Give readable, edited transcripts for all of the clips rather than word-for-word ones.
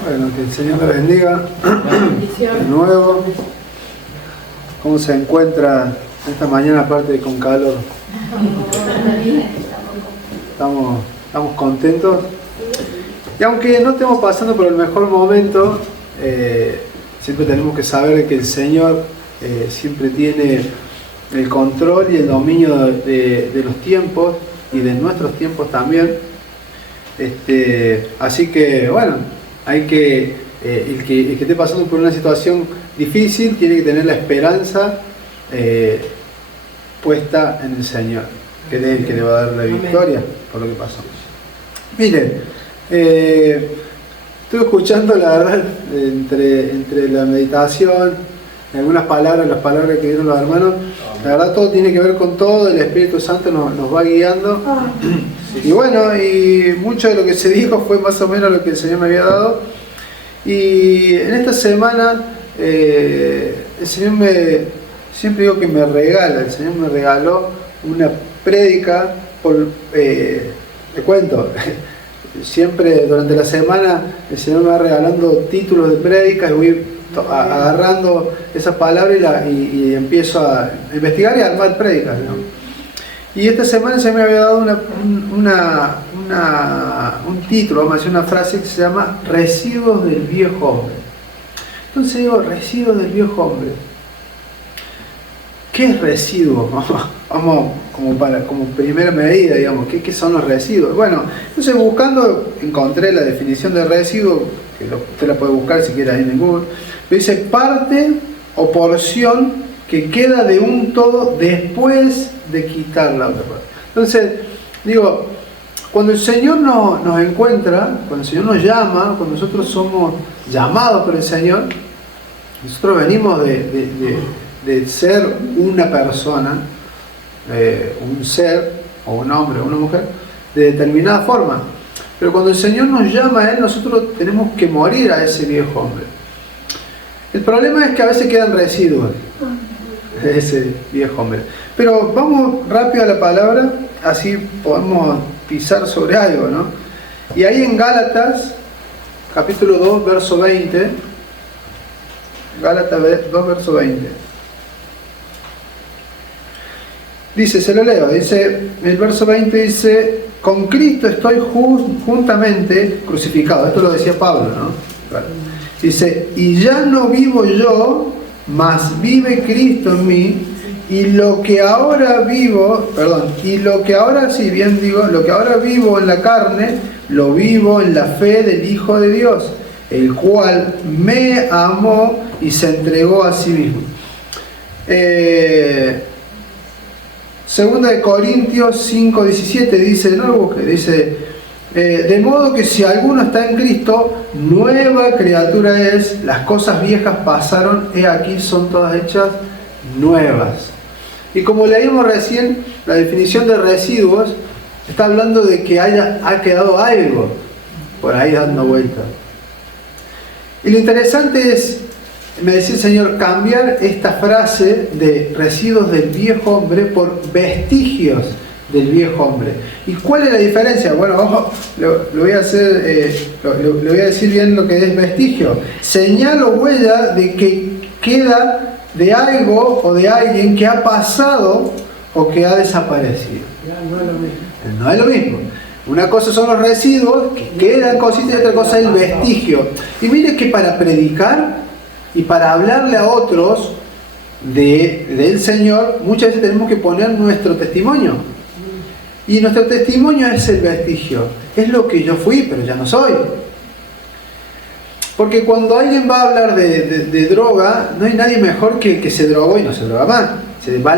Bueno, que el Señor le bendiga de nuevo. ¿Cómo se encuentra esta mañana, aparte de con calor? Estamos contentos. Y aunque no estemos pasando por el mejor momento, siempre tenemos que saber que el Señor siempre tiene el control y el dominio de los tiempos y de nuestros tiempos también. Así que bueno, hay que el que esté pasando por una situación difícil tiene que tener la esperanza puesta en el Señor, que es el que le va a dar la victoria por lo que pasó. Miren, estoy escuchando, la verdad, entre la meditación, algunas palabras, las palabras que dieron los hermanos, la verdad todo tiene que ver con todo, el Espíritu Santo nos va guiando. Y bueno, y mucho de lo que se dijo fue más o menos lo que el Señor me había dado. Y en esta semana el Señor siempre digo que me regala, el Señor me regaló una prédica te cuento, siempre durante la semana el Señor me va regalando títulos de prédicas y voy agarrando esas palabras y empiezo a investigar y a armar prédicas, ¿no? Y esta semana se me había dado un título, vamos a decir una frase que se llama Residuos del viejo hombre. Entonces digo, residuos del viejo hombre. ¿Qué es residuo? Vamos como primera medida, digamos, ¿qué son los residuos? Bueno, entonces buscando encontré la definición de residuo, que usted la puede buscar si quiere ahí en Google. Pero dice parte o porción que queda de un todo después de quitar la otra parte. Entonces, digo, cuando el Señor nos encuentra, cuando el Señor nos llama, cuando nosotros somos llamados por el Señor, nosotros venimos de ser una persona, un ser, o un hombre o una mujer, de determinada forma. Pero cuando el Señor nos llama a Él, nosotros tenemos que morir a ese viejo hombre. El problema es que a veces quedan residuos de ese viejo hombre. Pero vamos rápido a la palabra, así podemos pisar sobre algo, ¿no? Y ahí en Gálatas, capítulo 2, verso 20, Gálatas 2, verso 20. Dice, se lo leo, dice, el verso 20 dice, con Cristo estoy juntamente crucificado. Esto lo decía Pablo, ¿no? Claro. Dice, y ya no vivo yo, mas vive Cristo en mí, y lo que ahora vivo en la carne, lo vivo en la fe del Hijo de Dios, el cual me amó y se entregó a sí mismo. Segunda de Corintios 5:17 dice, no lo busque, dice, de modo que si alguno está en Cristo, nueva criatura es, las cosas viejas pasaron, he aquí son todas hechas nuevas. Y como leímos recién, la definición de residuos está hablando de que ha quedado algo por ahí dando vuelta. Y lo interesante es, me decía el Señor, cambiar esta frase de residuos del viejo hombre por vestigios del viejo hombre. ¿Y cuál es la diferencia? Bueno, le voy a decir bien lo que es vestigio. Señal o huella de que queda de algo o de alguien que ha pasado o que ha desaparecido. No es lo mismo. Una cosa son los residuos que quedan cositas y otra cosa es el vestigio. Y mire que para predicar y para hablarle a otros del Señor, muchas veces tenemos que poner nuestro testimonio. Y nuestro testimonio es el vestigio. Es lo que yo fui, pero ya no soy. Porque cuando alguien va a hablar de droga, no hay nadie mejor que el que se drogó y no se droga más.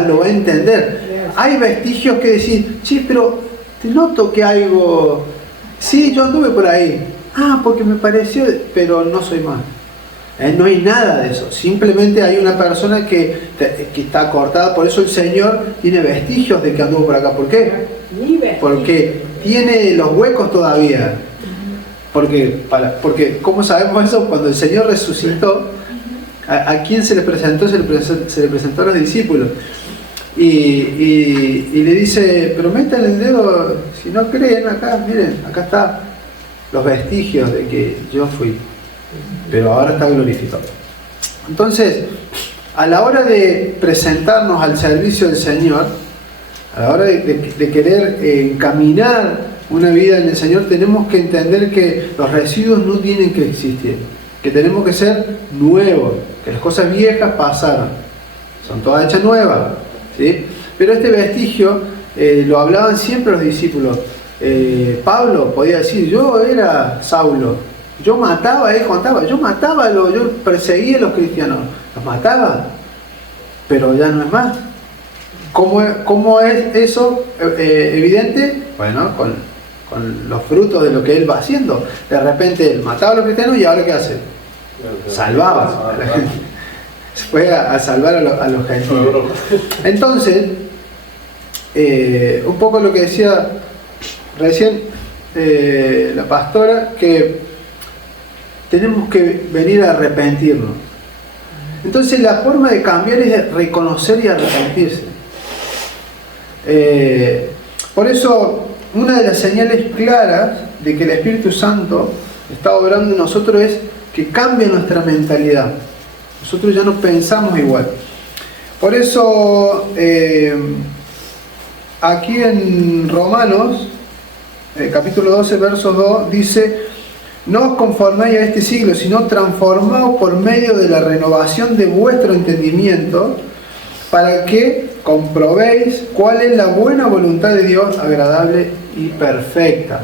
Lo va a entender. Hay vestigios que decir, sí, pero te noto que algo... Sí, yo anduve por ahí. Ah, porque me pareció, pero no soy más. No hay nada de eso. Simplemente hay una persona que está cortada. Por eso el Señor tiene vestigios de que anduvo por acá. ¿Por qué? Porque tiene los huecos todavía. Porque ¿cómo sabemos eso? Cuando el Señor resucitó, ¿a quién se le presentó? Se le presentó a los discípulos. Y le dice, pero métanle el dedo, si no creen acá, miren, acá está los vestigios de que yo fui. pero ahora está glorificado. Entonces, a la hora de presentarnos al servicio del Señor, a la hora de querer encaminar una vida en el Señor, tenemos que entender que los residuos no tienen que existir, que tenemos que ser nuevos, que las cosas viejas pasaron, son todas hechas nuevas, ¿sí? Pero este vestigio lo hablaban siempre los discípulos. Pablo podía decir: yo era Saulo, yo mataba, él contaba, yo mataba, yo perseguía a los cristianos, los mataba, pero ya no es más. ¿Cómo es eso evidente? Bueno, con los frutos de lo que él va haciendo. De repente él mataba a los cristianos y ahora ¿qué hace? Salvaba a la gente. Fue a salvar a los gentiles. Entonces, un poco lo que decía recién la pastora, que tenemos que venir a arrepentirnos. Entonces la forma de cambiar es reconocer y arrepentirse. Por eso una de las señales claras de que el Espíritu Santo está obrando en nosotros es que cambie nuestra mentalidad. Nosotros ya no pensamos igual. Por eso aquí en Romanos capítulo 12 verso 2 dice: no os conforméis a este siglo, sino transformaos por medio de la renovación de vuestro entendimiento, para que comprobéis cuál es la buena voluntad de Dios, agradable y perfecta.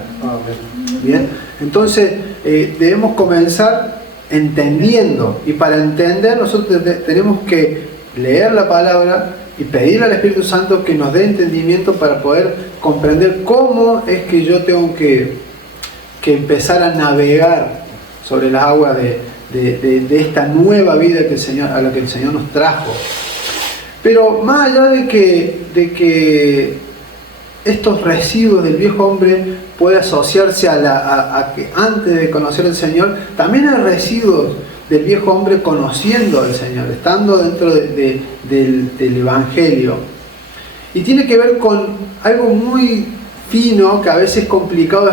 Bien, entonces debemos comenzar entendiendo, y para entender nosotros tenemos que leer la palabra y pedirle al Espíritu Santo que nos dé entendimiento para poder comprender cómo es que yo tengo que empezar a navegar sobre las aguas de esta nueva vida que el Señor, a la que el Señor nos trajo. Pero más allá de que estos residuos del viejo hombre puede asociarse a que antes de conocer al Señor, también hay residuos del viejo hombre conociendo al Señor, estando dentro del Evangelio. Y tiene que ver con algo muy fino, que a veces es complicado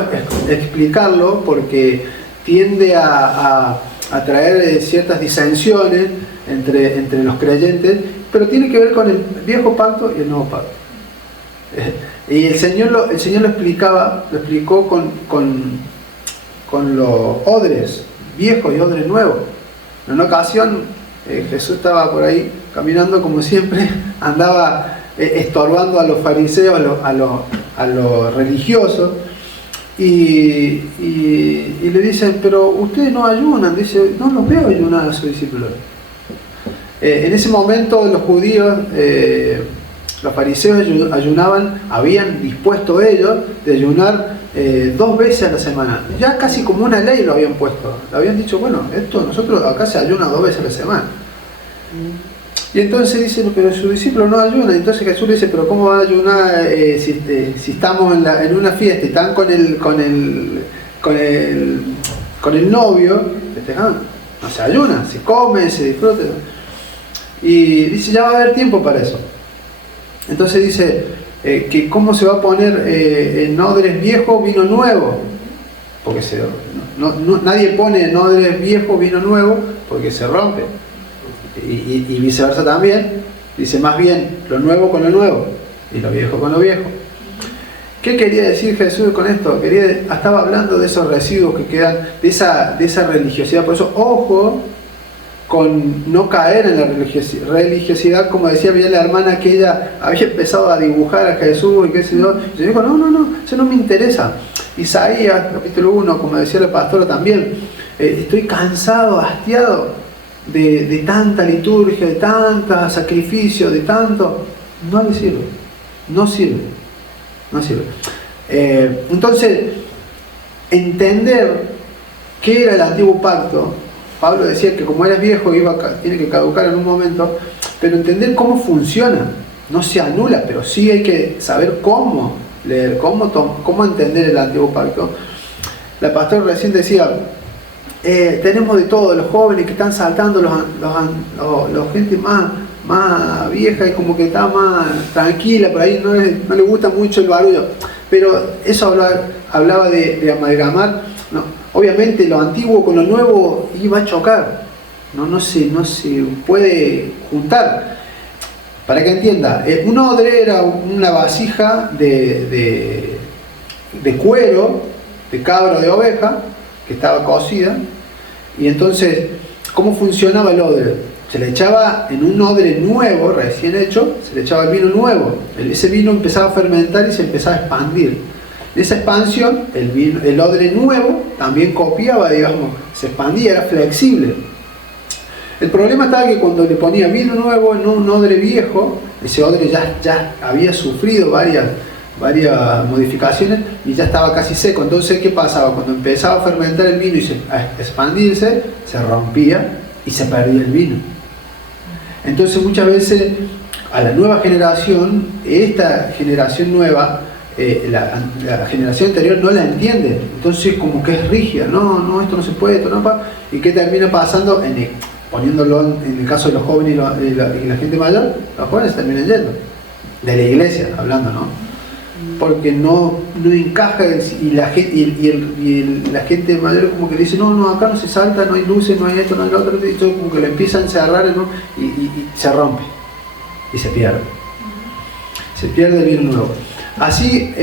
explicarlo porque tiende a traer ciertas disensiones entre los creyentes, pero tiene que ver con el viejo pacto y el nuevo pacto. Y el Señor lo explicó con los odres viejos y odres nuevos. En una ocasión Jesús estaba por ahí caminando como siempre, andaba estorbando a los fariseos, a los religiosos, y le dicen: pero ustedes no ayunan. Dice: no los veo ayunar a sus discípulos. En ese momento los judíos, los fariseos ayunaban, habían dispuesto ellos de ayunar 2 veces a la semana. Ya casi como una ley lo habían puesto. Le habían dicho: bueno, nosotros acá se ayuna 2 veces a la semana. Y entonces dicen: pero sus discípulos no ayunan. Entonces Jesús le dice: pero ¿cómo va a ayunar si estamos en una fiesta y están con el novio? No se ayuna, se come, se disfruta. Y dice: ya va a haber tiempo para eso. Entonces dice que cómo se va a poner en odres viejos vino nuevo, porque nadie pone en odres viejos vino nuevo porque se rompe. Y viceversa también. Dice: más bien lo nuevo con lo nuevo y lo viejo con lo viejo. ¿Qué quería decir Jesús con esto? Estaba hablando de esos residuos que quedan, de esa religiosidad. Por eso, ojo con no caer en la religiosidad, como decía bien la hermana, que ella había empezado a dibujar a Jesús y qué sé yo. Y yo digo: no, eso no me interesa. Isaías, capítulo 1, como decía la pastora también, estoy cansado, hastiado de tanta liturgia, de tanta sacrificio, de tanto. No le sirve, no sirve. Entonces, entender qué era el antiguo pacto. Pablo decía que como eres viejo tiene que caducar en un momento, pero entender cómo funciona. No se anula, pero sí hay que saber cómo leer, cómo entender el antiguo pacto. La pastora recién decía: tenemos de todo, los jóvenes que están saltando, los gente más vieja y como que está más tranquila por ahí, no le gusta mucho el barullo. Pero eso hablaba de amalgamar. No. obviamente lo antiguo con lo nuevo iba a chocar, no se puede juntar. Para que entienda, un odre era una vasija de cuero, de cabra o de oveja, que estaba cocida, y entonces, ¿cómo funcionaba el odre? Se le echaba en un odre nuevo, recién hecho, se le echaba el vino nuevo. Ese vino empezaba a fermentar y se empezaba a expandir. En esa expansión, el odre nuevo también copiaba, digamos, se expandía, era flexible. El problema estaba que cuando le ponía vino nuevo en un odre viejo, ese odre ya había sufrido varias modificaciones y ya estaba casi seco. Entonces, ¿qué pasaba? Cuando empezaba a fermentar el vino y a expandirse, se rompía y se perdía el vino. Entonces, muchas veces a la nueva generación, esta generación nueva, la generación anterior no la entiende. Entonces, como que es rígida. No, esto no se puede, esto no pasa. ¿Y qué termina pasando? Poniéndolo en el caso de los jóvenes y la gente mayor, los jóvenes terminan yendo. De la iglesia, hablando, ¿no? Porque no encaja y la gente mayor como que dice, no, acá no se salta, no hay luces, no hay esto, no hay lo otro, y todo como que lo empieza a encerrar, ¿no? y se rompe y se pierde el vino nuevo. Así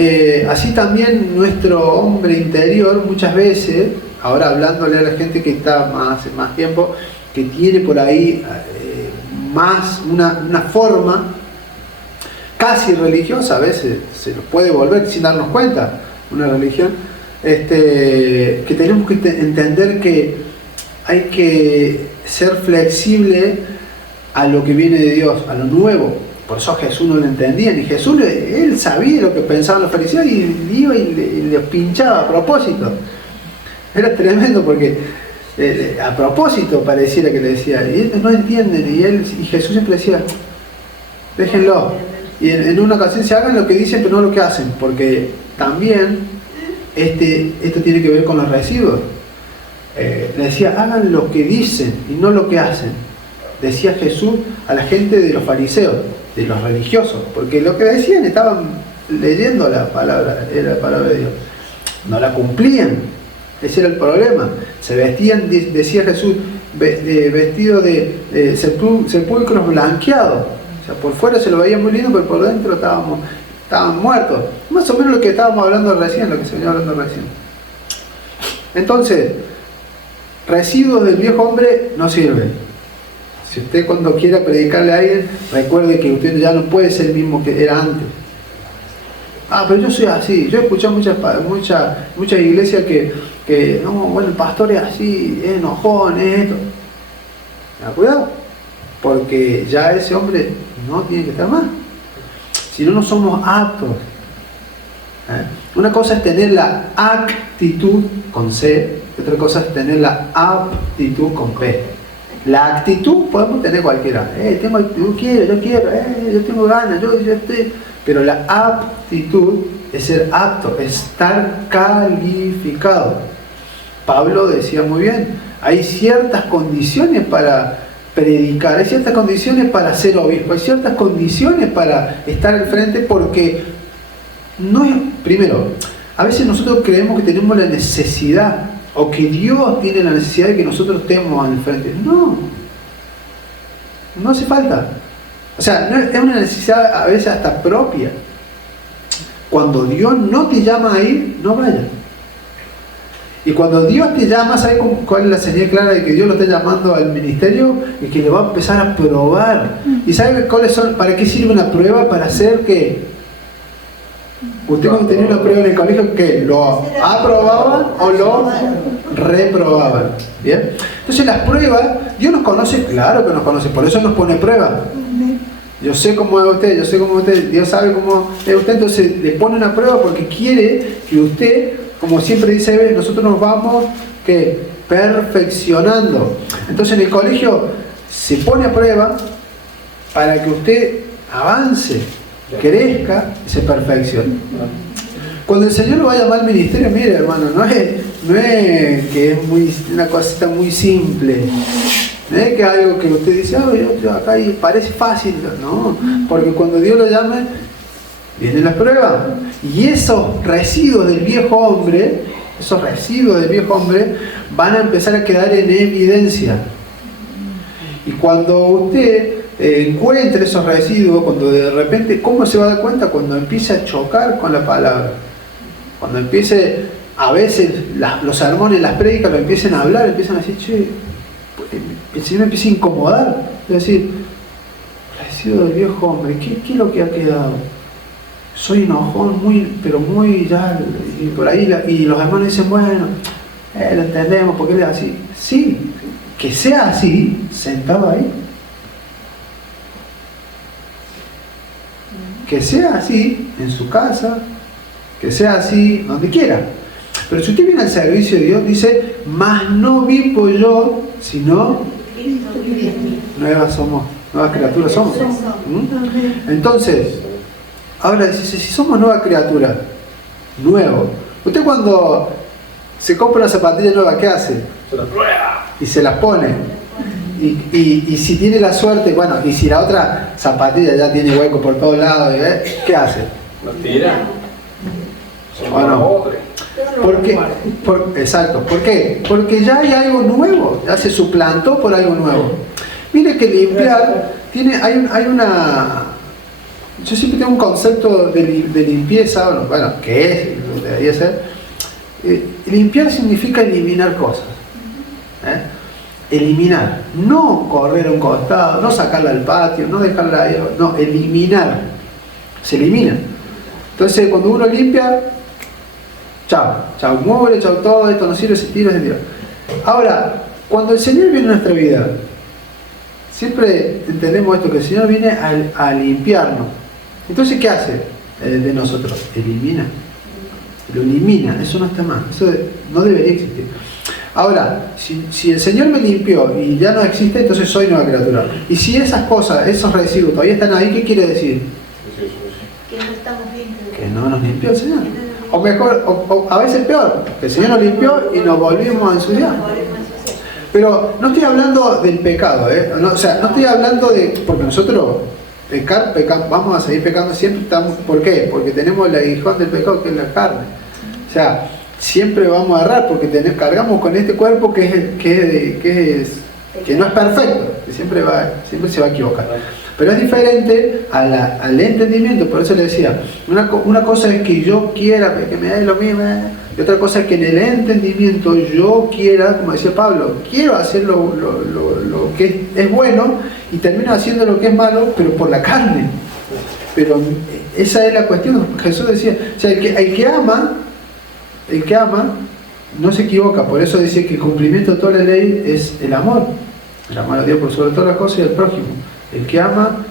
también nuestro hombre interior muchas veces, ahora hablándole a la gente que está hace más tiempo, que tiene por ahí más una forma casi religiosa, a veces se nos puede volver sin darnos cuenta, una religión, que tenemos que entender que hay que ser flexible a lo que viene de Dios, a lo nuevo. Por eso Jesús no lo entendía, ni Jesús, él sabía lo que pensaban los fariseos y iba y le pinchaba a propósito. Era tremendo porque a propósito pareciera que le decía, y ellos no entienden, y Jesús siempre decía, déjenlo. Y en una ocasión se hagan lo que dicen pero no lo que hacen, porque también esto tiene que ver con los residuos. Le decía, hagan lo que dicen y no lo que hacen, decía Jesús a la gente de los fariseos, de los religiosos, porque lo que decían estaban leyendo la palabra, era la palabra de Dios, no la cumplían. Ese era el problema. Se vestían, decía Jesús, vestidos de sepulcros blanqueados. O sea, por fuera se lo veía muy lindo, pero por dentro estaban muertos. Más o menos lo que estábamos hablando recién, lo que se venía hablando recién. Entonces, residuos del viejo hombre no sirven. Si usted cuando quiera predicarle a alguien, recuerde que usted ya no puede ser el mismo que era antes. Pero yo soy así. Yo he escuchado muchas iglesias que no, bueno, el pastor es así, es enojón, es esto. Cuidado, porque ya ese hombre no tiene que estar más. Si no somos aptos. Una cosa es tener la actitud con C, otra cosa es tener la aptitud con P. La actitud podemos tener cualquiera. Tengo actitud, yo quiero, yo tengo ganas, yo estoy. Pero la aptitud es ser apto, es estar calificado. Pablo decía muy bien, hay ciertas condiciones para predicar, hay ciertas condiciones para ser obispo, hay ciertas condiciones para estar al frente, porque no es, primero, a veces nosotros creemos que tenemos la necesidad, o que Dios tiene la necesidad de que nosotros estemos al frente. No hace falta. O sea, es una necesidad a veces hasta propia. Cuando Dios no te llama a ir, no vayas. Y cuando Dios te llama, ¿sabes cuál es la señal clara de que Dios lo está llamando al ministerio? Y que le va a empezar a probar. ¿Y sabes cuáles son? ¿Para qué sirve una prueba? Para hacer que usted, cuando tenía una prueba en el colegio, que lo aprobaban o lo reprobaban. ¿Bien? Entonces las pruebas, Dios nos conoce, claro que nos conoce, por eso nos pone pruebas. Yo sé cómo es usted, yo sé cómo es usted, Dios sabe cómo es usted, entonces le pone una prueba porque quiere que usted, como siempre dice, nosotros nos vamos perfeccionando. Entonces en el colegio se pone a prueba para que usted avance, crezca y se perfeccione. Cuando el Señor lo va a llamar al ministerio, mire hermano, no es que es una cosita muy simple. No es que algo que usted dice, yo acá parece fácil. No, porque cuando Dios lo llame, vienen las pruebas. Y esos residuos del viejo hombre esos residuos del viejo hombre van a empezar a quedar en evidencia. Y cuando usted encuentre esos residuos, cuando de repente, ¿cómo se va a dar cuenta? Cuando empiece a chocar con la palabra. Cuando empiece, a veces los sermones, las prédicas lo empiecen a hablar, empiezan a decir, che, el Señor empieza a incomodar. Es decir, residuo del viejo hombre, ¿qué es lo que ha quedado? Soy enojón, pero muy ya, y por ahí, y los hermanos dicen, bueno, lo entendemos, porque él es así. Sí, que sea así, sentado ahí. Que sea así en su casa, que sea así donde quiera. Pero si usted viene al servicio de Dios, dice, mas no vivo yo, sino nuevas criaturas somos. Entonces, ahora dice, si somos nueva criatura, nuevo, usted cuando se compra una zapatilla nueva, ¿qué hace? Se la prueba. Y se las pone. Y si tiene la suerte, bueno, y si la otra zapatilla ya tiene hueco por todos lados, ¿qué hace? Nos tira. Bueno, exacto. ¿Por qué? Porque ya hay algo nuevo, ya se suplantó por algo nuevo. Mire que limpiar hay una. Yo siempre tengo un concepto de limpieza, bueno, que es, debería ser. Limpiar significa eliminar cosas. Eliminar, no correr a un costado, no sacarla al patio, no dejarla ahí, no, eliminar. Se elimina. Entonces, cuando uno limpia, chao, muere, chao todo, esto no sirve, se tira. Ahora, cuando el Señor viene a nuestra vida, siempre entendemos esto, que el Señor viene a limpiarnos. Entonces, ¿qué hace de nosotros? Elimina. Lo elimina, eso no está mal, eso no debería existir. Ahora, si el Señor me limpió y ya no existe, entonces soy nueva criatura. Y si esas cosas, esos residuos todavía están ahí, ¿qué quiere decir? Que no estamos limpios. Que no nos limpió el Señor. O mejor, o a veces peor, que el Señor nos limpió y nos volvimos a ensuciar. Pero no estoy hablando del pecado, no, o sea, no estoy hablando de... Porque nosotros pecamos, vamos a seguir pecando siempre. ¿Por qué? Porque tenemos el aguijón del pecado, que es la carne. O sea, siempre vamos a errar porque cargamos con este cuerpo que no es perfecto, que siempre se va a equivocar. Pero es diferente al entendimiento. Por eso le decía, una cosa es que yo quiera que me dé lo mismo, y otra cosa es que en el entendimiento yo quiera, como decía Pablo, quiero hacer lo que es bueno y termino haciendo lo que es malo, pero por la carne. Pero esa es la cuestión. Jesús decía, o sea, el que ama no se equivoca. Por eso dice que el cumplimiento de toda la ley es el amor a Dios por sobre todas las cosas y al prójimo. El que ama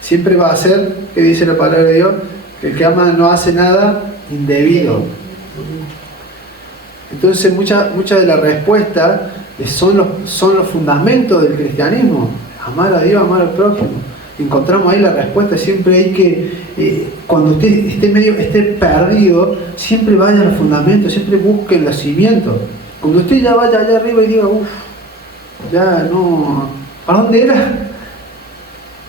siempre va a hacer, que dice la palabra de Dios, que el que ama no hace nada indebido. Entonces muchas de las respuestas son los fundamentos del cristianismo. Amar a Dios, amar al prójimo. Encontramos ahí la respuesta. Siempre hay que, cuando usted esté perdido, siempre vaya al fundamento, siempre busque el cimiento. Cuando usted ya vaya allá arriba y diga, ya no, ¿para dónde era?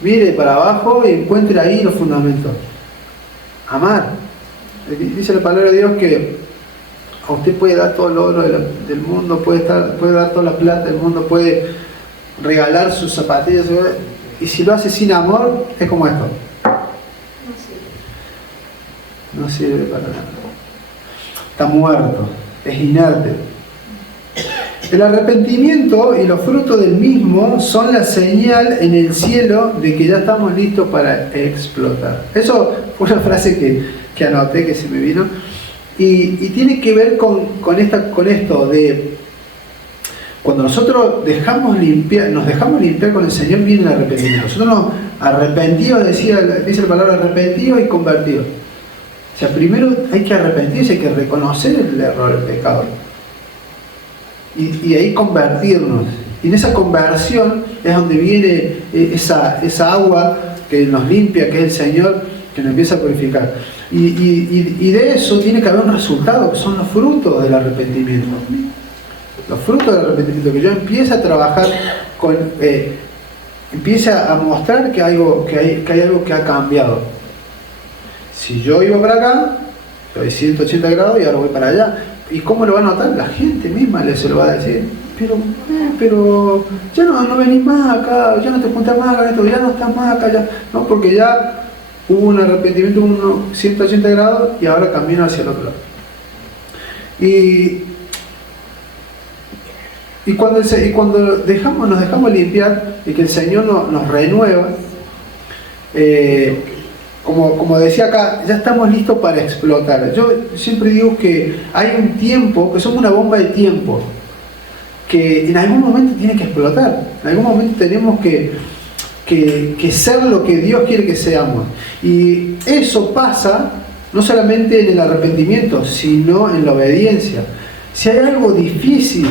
Mire para abajo y encuentre ahí los fundamentos. Amar. Dice la palabra de Dios que a usted puede dar todo el oro del mundo, puede dar toda la plata del mundo, puede regalar sus zapatillas, y si lo hace sin amor, es como esto. No sirve para nada. Está muerto, es inerte. El arrepentimiento y los frutos del mismo son la señal en el cielo de que ya estamos listos para explotar. Eso fue una frase que anoté, que se me vino, y tiene que ver con esto de cuando nosotros nos dejamos limpiar con el Señor, viene el arrepentimiento. Nosotros nos arrepentidos, dice la palabra arrepentidos y convertidos. O sea, primero hay que arrepentirse, hay que reconocer el error, el pecado. Y ahí convertirnos. Y en esa conversión es donde viene esa agua que nos limpia, que es el Señor, que nos empieza a purificar. Y de eso tiene que haber un resultado, que son los frutos del arrepentimiento. Los frutos del arrepentimiento, que yo empiece a trabajar empiece a mostrar que hay algo que ha cambiado. Si yo iba para acá, doy 180 grados y ahora voy para allá. ¿Y cómo lo va a notar? La gente misma se lo va a decir. Pero ya no venís más acá, ya no te juntas más con esto, ya no estás más acá, ya, no, porque ya hubo un arrepentimiento, unos 180 grados y ahora camina hacia el otro lado. Y cuando nos dejamos limpiar y que el Señor nos renueva, como decía acá, ya estamos listos para explotar. Yo siempre digo que hay un tiempo, que somos una bomba de tiempo, que en algún momento tiene que explotar. En algún momento tenemos que ser lo que Dios quiere que seamos. Y eso pasa no solamente en el arrepentimiento, sino en la obediencia. Si hay algo difícil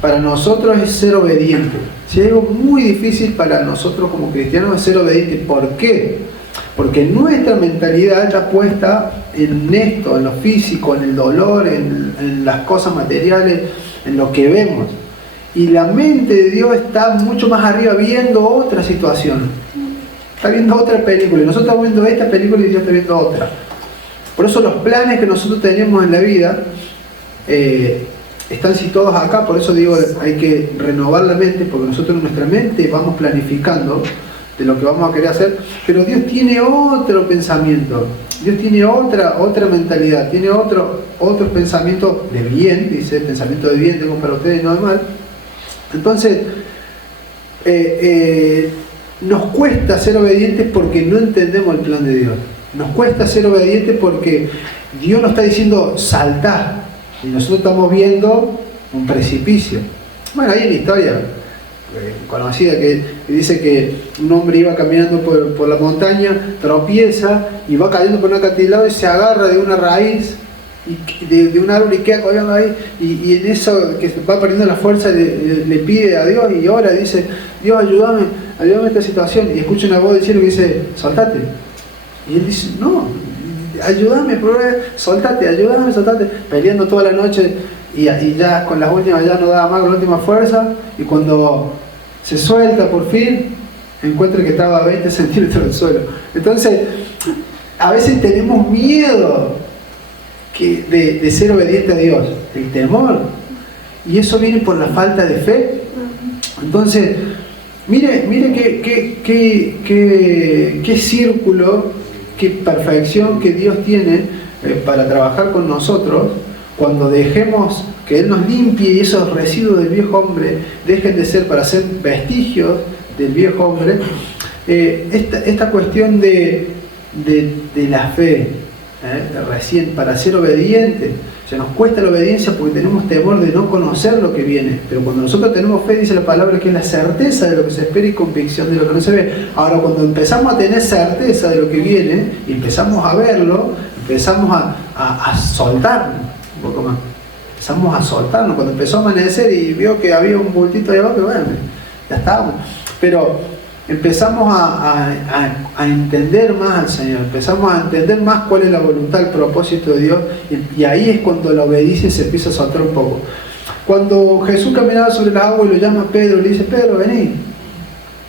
para nosotros es ser obediente. Si hay algo muy difícil para nosotros como cristianos es ser obediente. ¿Por qué? Porque nuestra mentalidad está puesta en esto, en lo físico, en el dolor, en las cosas materiales, en lo que vemos. Y la mente de Dios está mucho más arriba viendo otra situación. Está viendo otra película. Y nosotros estamos viendo esta película y Dios está viendo otra. Por eso los planes que nosotros tenemos en la vida están situados acá. Por eso digo, hay que renovar la mente, porque nosotros en nuestra mente vamos planificando de lo que vamos a querer hacer, pero Dios tiene otro pensamiento, Dios tiene otra mentalidad, tiene otro pensamiento de bien, dice, pensamiento de bien tengo para ustedes y no de mal. Entonces, nos cuesta ser obedientes porque no entendemos el plan de Dios. Nos cuesta ser obedientes porque Dios nos está diciendo saltá, y nosotros estamos viendo un precipicio. Bueno, hay una historia conocida que dice que un hombre iba caminando por la montaña, tropieza y va cayendo por un acantilado y se agarra de una raíz y de un árbol y queda colgando ahí, y en eso que va perdiendo la fuerza le pide a Dios y ora, dice: Dios, ayúdame a esta situación, y escucha una voz del cielo que dice: soltate. Y él dice: no, ayúdame, soltate, peleando toda la noche y ya con las últimas ya no daba más, con la última fuerza, y cuando se suelta por fin encuentra que estaba a 20 centímetros del suelo. Entonces a veces tenemos miedo de ser obediente a Dios, el temor, y eso viene por la falta de fe. Entonces mire qué círculo, qué perfección que Dios tiene para trabajar con nosotros cuando dejemos que Él nos limpie y esos residuos del viejo hombre dejen de ser para ser vestigios del viejo hombre. Esta cuestión de la fe, recién, para ser obediente, se nos cuesta la obediencia porque tenemos temor de no conocer lo que viene, pero cuando nosotros tenemos fe, dice la palabra que es la certeza de lo que se espera y convicción de lo que no se ve. Ahora, cuando empezamos a tener certeza de lo que viene y empezamos a verlo, empezamos a soltarnos un poco más, empezamos a soltarnos. Cuando empezó a amanecer y vio que había un bultito ahí abajo, bueno, ya estábamos, pero empezamos a entender más al Señor, empezamos a entender más cuál es la voluntad, el propósito de Dios, y ahí es cuando la obediencia se empieza a soltar un poco. Cuando Jesús caminaba sobre el agua y lo llama a Pedro, le dice: Pedro, vení.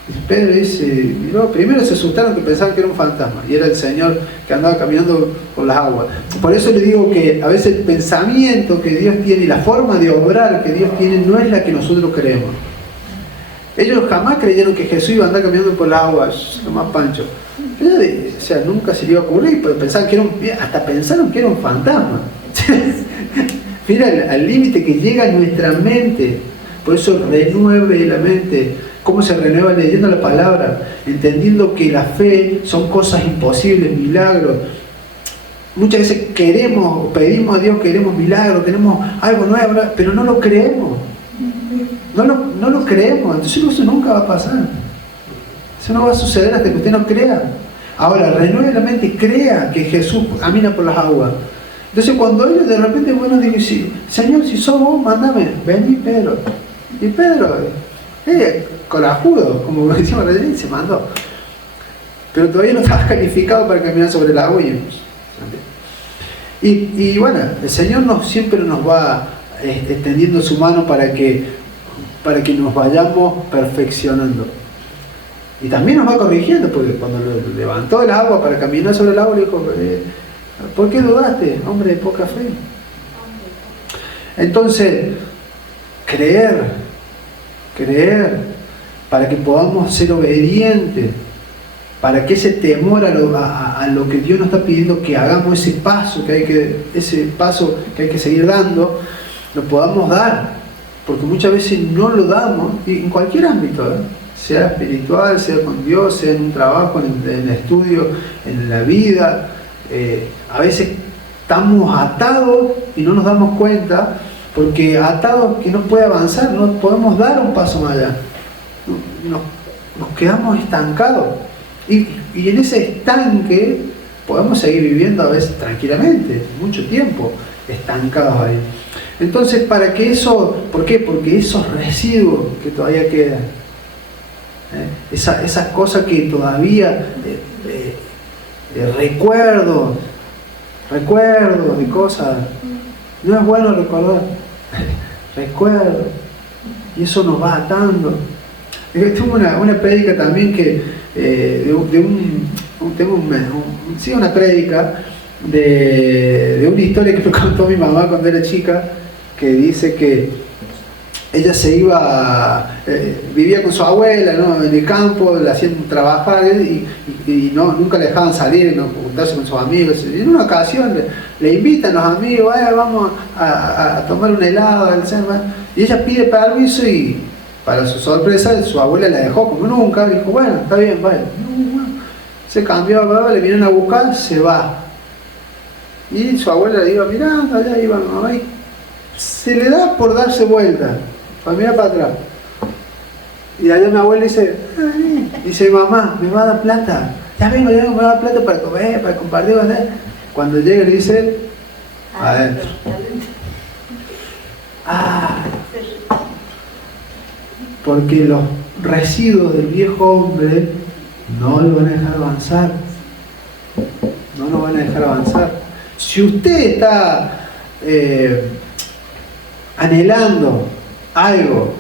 Y Pedro dice, y luego, primero se asustaron que pensaban que era un fantasma, y era el Señor que andaba caminando por las aguas. Por eso le digo que a veces el pensamiento que Dios tiene y la forma de obrar que Dios tiene no es la que nosotros creemos. Ellos jamás creyeron que Jesús iba a andar caminando por las aguas, lo más pancho. O sea, nunca se le iba a ocurrir, pero pensaban hasta pensaron que era un fantasma. Mira al límite que llega a nuestra mente. Por eso renueve la mente. ¿Cómo se renueva? Leyendo la palabra, entendiendo que la fe son cosas imposibles, milagros. Muchas veces pedimos a Dios, queremos milagros, queremos algo nuevo, pero no lo creemos. No lo creemos, entonces eso nunca va a pasar. Eso no va a suceder hasta que usted no crea. Ahora, renueve la mente y crea que Jesús camina por las aguas. Entonces cuando ellos de repente, bueno, digo: Señor, si sos vos, mándame, vení Pedro. Y Pedro, corajudo, como decíamos recién, se mandó. Pero todavía no estaba calificado para caminar sobre el agua. Y bueno, el Señor siempre nos va extendiendo su mano para que nos vayamos perfeccionando. Y también nos va corrigiendo, porque cuando lo levantó el agua para caminar sobre el agua, le dijo: ¿por qué dudaste, hombre de poca fe? Entonces, creer, para que podamos ser obedientes, para que ese temor a lo que Dios nos está pidiendo que hagamos, ese paso que hay que seguir dando, lo podamos dar, porque muchas veces no lo damos, y en cualquier ámbito, sea espiritual, sea con Dios, sea en un trabajo, en el estudio, en la vida, a veces estamos atados y no nos damos cuenta, porque atados que no puede avanzar, no podemos dar un paso más allá, nos quedamos estancados. Y en ese estanque podemos seguir viviendo a veces tranquilamente, mucho tiempo estancados ahí. Entonces, para que eso, ¿por qué? Porque esos residuos que todavía quedan, esas cosas que todavía recuerdos de cosas, no es bueno recordar, recuerdos, y eso nos va atando. Tuve una prédica también que una prédica de una historia que me contó mi mamá cuando era chica, que dice que ella se iba, vivía con su abuela, ¿no?, en el campo, la hacían trabajar y nunca le dejaban salir, ¿no?, juntarse con sus amigos. Y en una ocasión le invitan los amigos, vamos a tomar un helado, y ella pide permiso y, para su sorpresa, su abuela la dejó como nunca. Dijo, bueno, está bien, vale. Se cambió, le vinieron a buscar, se va. Y su abuela le iba mirando, allá iba mi mamá, y se le da por darse vuelta, para mirar para atrás. Y allá mi abuela dice, mamá, me va a dar plata. Ya vengo, me va a dar plata para comer, para compartir. Cuando llega le dice, adentro. Porque los residuos del viejo hombre no lo van a dejar avanzar. No lo van a dejar avanzar. Si usted está anhelando algo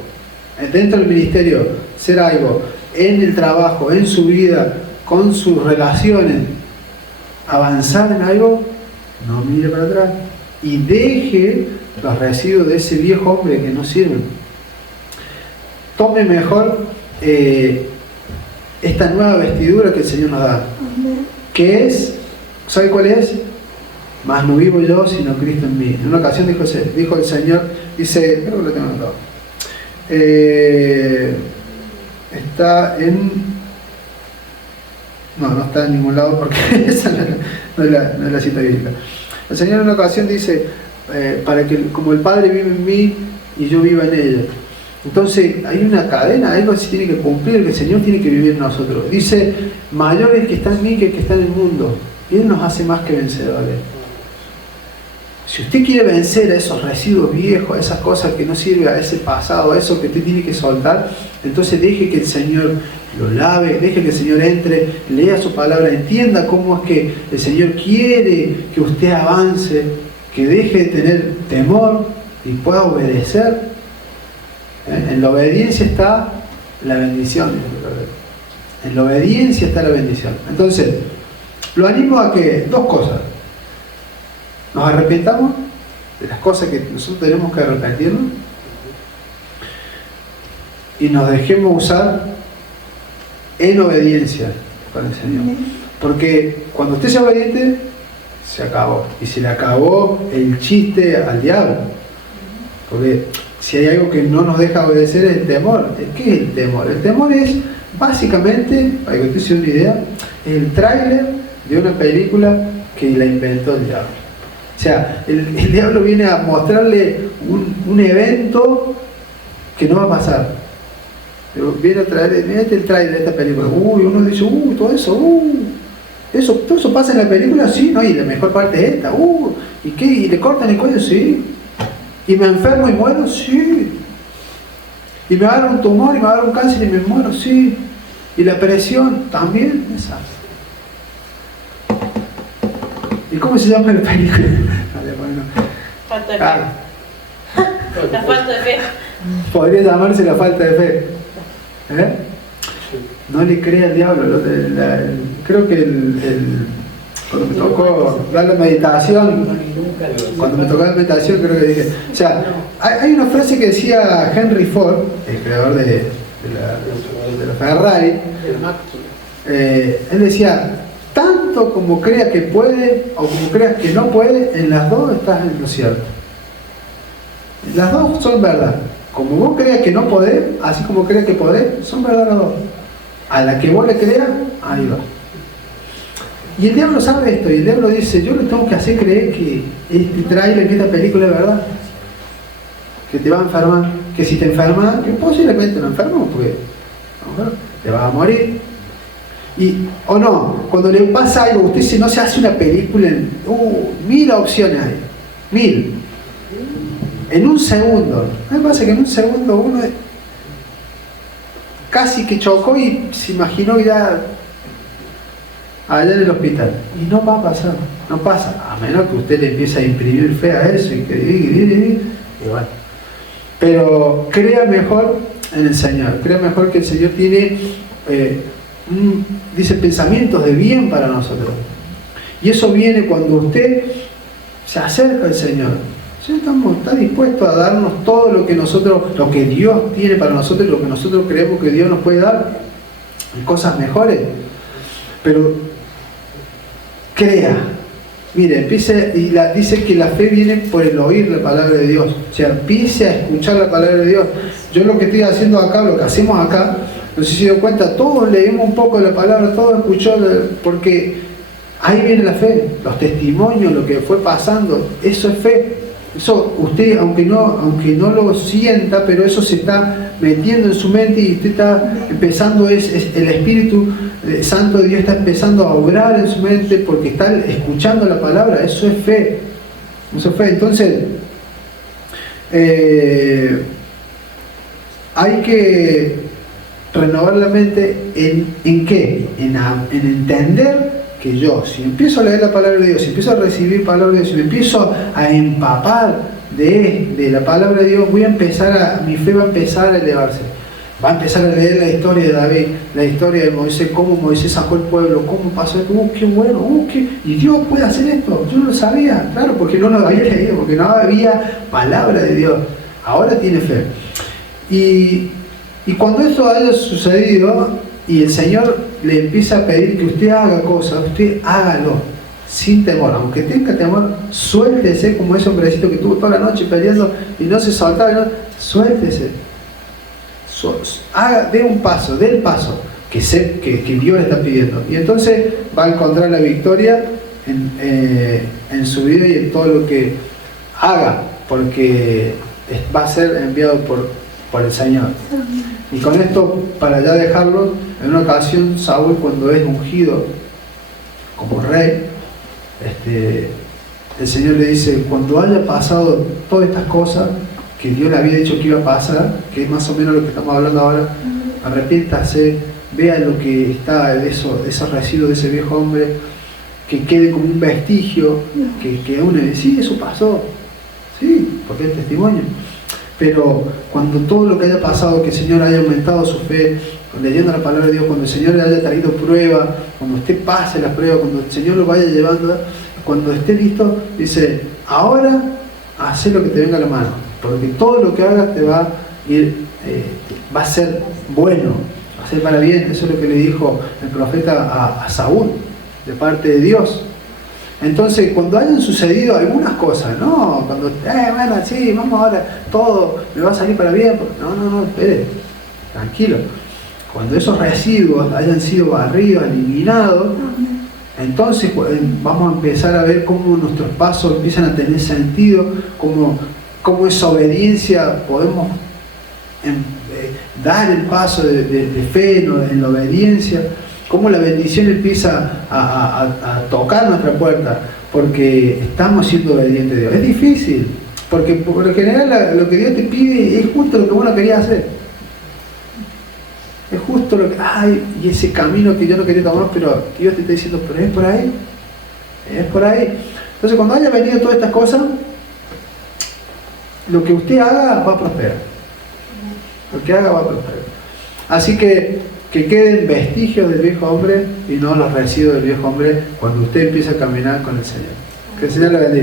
dentro del ministerio, ser algo en el trabajo, en su vida, con sus relaciones, avanzar en algo, no mire para atrás y deje los residuos de ese viejo hombre que no sirven. Tome mejor esta nueva vestidura que el Señor nos da, que es, ¿sabe cuál es? Más no vivo yo, sino Cristo en mí. En una ocasión dijo el Señor, dice, creo que lo tengo anotado, está en, no está en ningún lado porque esa no es la cita bíblica. El Señor en una ocasión dice, para que como el Padre vive en mí y yo viva en ella. Entonces hay una cadena, algo se tiene que cumplir, que el Señor tiene que vivir en nosotros. Dice, mayor es el que está en mí que el que está en el mundo. Y Él nos hace más que vencedores. Si usted quiere vencer a esos residuos viejos, a esas cosas que no sirven, a ese pasado, a eso que usted tiene que soltar, entonces deje que el Señor lo lave, deje que el Señor entre, lea su palabra, entienda cómo es que el Señor quiere que usted avance, que deje de tener temor y pueda obedecer. En la obediencia está la bendición. En la obediencia está la bendición. Entonces, lo animo a que dos cosas: nos arrepentamos de las cosas que nosotros tenemos que arrepentirnos y nos dejemos usar en obediencia con el Señor. Porque cuando usted sea obediente, se acabó. Y se le acabó el chiste al diablo. Porque si hay algo que no nos deja obedecer es el temor. ¿Qué es el temor? El temor es básicamente, para que usted se dé una idea, el tráiler de una película que la inventó el diablo. O sea, el diablo viene a mostrarle un evento que no va a pasar. Pero viene a traer, mirate el tráiler de esta película. Uno dice, todo eso pasa en la película, sí, ¿no? Y la mejor parte es esta, ¿y qué? ¿Y le cortan el cuello? Sí. ¿Y me enfermo y muero? Sí. ¿Y me agarra un tumor y me agarra un cáncer y me muero? Sí. ¿Y la presión? También. Esa. ¿Y cómo se llama la película? Falta de fe. La falta de fe. Podría llamarse la falta de fe. No le crea al diablo. Creo que Cuando me tocó dar la meditación, cuando me tocó la meditación creo que dije, o sea, hay una frase que decía Henry Ford, el creador de la Ferrari, él decía, tanto como creas que puede o como creas que no puede, en las dos estás en lo cierto. Las dos son verdad. Como vos creas que no podés, así como creas que podés, son verdad las dos. A la que vos le creas, ahí va. Y el diablo sabe esto, y el diablo dice, yo le tengo que hacer creer que este trailer, que esta película es verdad. Que te va a enfermar. Que si te enfermas, que posiblemente no enfermo, porque te vas a morir. O no, cuando le pasa algo, usted si no se hace una película, 1000 opciones hay. 1000. En un segundo. A mí me pasa que en un segundo uno casi que chocó y se imaginó ya allá en el hospital. Y no va a pasar, no pasa. A menos que usted le empiece a imprimir fe a eso y que y bueno. Pero crea mejor en el Señor. Crea mejor que el Señor tiene, dice, pensamientos de bien para nosotros. Y eso viene cuando usted se acerca al Señor. Sí, está dispuesto a darnos todo lo que Dios tiene para nosotros, lo que nosotros creemos que Dios nos puede dar, cosas mejores. Pero crea. Mire, dice que la fe viene por el oír la palabra de Dios. O sea, empiece a escuchar la palabra de Dios. Yo lo que estoy haciendo acá, lo que hacemos acá, no sé si se dio cuenta, todos leemos un poco de la palabra, todos escuchó, porque ahí viene la fe, los testimonios, lo que fue pasando, eso es fe. Eso usted, aunque no lo sienta, pero eso se está metiendo en su mente y usted está empezando, el Espíritu Santo de Dios está empezando a obrar en su mente porque está escuchando la palabra. Eso es fe. Eso es fe. Entonces, hay que renovar la mente ¿en qué? En entender que yo, si empiezo a leer la palabra de Dios, si empiezo a recibir palabra de Dios, si me empiezo a empapar de la palabra de Dios, mi fe va a empezar a elevarse. Va a empezar a leer la historia de David, la historia de Moisés, cómo Moisés sacó el pueblo, cómo pasó esto, qué bueno, y Dios puede hacer esto. Yo no lo sabía, claro, porque no lo había leído, porque no había palabra de Dios. Ahora tiene fe. Y cuando esto haya sucedido, y el Señor le empieza a pedir que usted haga cosas, usted hágalo sin temor. Aunque tenga temor, suéltese como ese hombrecito que estuvo toda la noche peleando y no se soltaba, ¿no? Suéltese. Dé el paso que Dios le está pidiendo. Y entonces va a encontrar la victoria en su vida y en todo lo que haga, porque va a ser enviado por el Señor. Y con esto, para ya dejarlo, en una ocasión Saúl, cuando es ungido como rey, el Señor le dice, cuando haya pasado todas estas cosas que Dios le había dicho que iba a pasar, que es más o menos lo que estamos hablando ahora, arrepiéntase, vea lo que está de esos residuos de ese viejo hombre, que quede como un vestigio, que uno dice, sí, eso pasó, sí, porque es testimonio. Pero cuando todo lo que haya pasado, que el Señor haya aumentado su fe, leyendo la palabra de Dios, cuando el Señor le haya traído prueba, cuando usted pase las pruebas, cuando el Señor lo vaya llevando, cuando esté listo, dice, ahora haz lo que te venga a la mano, porque todo lo que hagas te va a ir, va a ser bueno, va a ser para bien. Eso es lo que le dijo el profeta a Saúl, de parte de Dios. Entonces, cuando hayan sucedido algunas cosas, no, cuando, bueno, sí, vamos ahora, todo me va a salir para bien, no, espere, tranquilo. Cuando esos residuos hayan sido barridos, eliminados, entonces vamos a empezar a ver cómo nuestros pasos empiezan a tener sentido, cómo esa obediencia podemos dar el paso de fe en la obediencia, cómo la bendición empieza a tocar nuestra puerta, porque estamos siendo obedientes a Dios. Es difícil, porque por lo general lo que Dios te pide es justo lo que vos no querías hacer. Es justo lo que, y ese camino que yo no quería tomar, pero Dios te está diciendo, pero es por ahí. Es por ahí. Entonces, cuando haya venido todas estas cosas, lo que usted haga va a prosperar. Lo que haga va a prosperar. Así que que queden vestigios del viejo hombre y no los residuos del viejo hombre cuando usted empieza a caminar con el Señor. Que el Señor le bendiga.